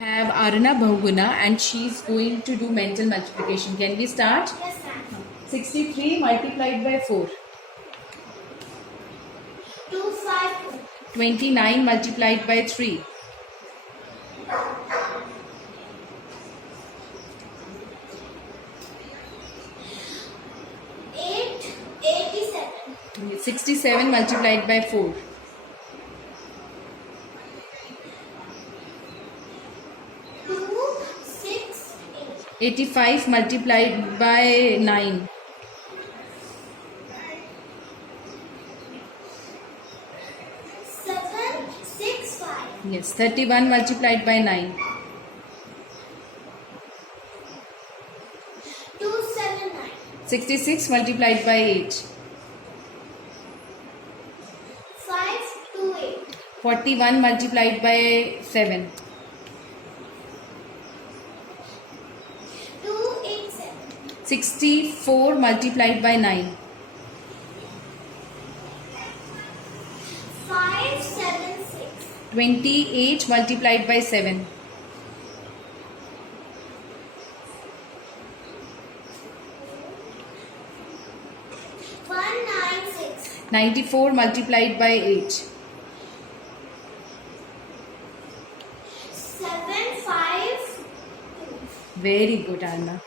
Have Aarna Bahuguna and she's going to do mental multiplication. Can we start? Yes, ma'am. 63 multiplied by 4. 252. 29 multiplied by 3. 87. 67 multiplied by 4. 268. 85 multiplied by 9. 765. Yes, 31 multiplied by 9. 279. 66 multiplied by 8. 528. 41 multiplied by 7. 287. 64 multiplied by 9. 576. 28 multiplied by 7. 196. 94 multiplied by 8. 752. Very good, Aarna.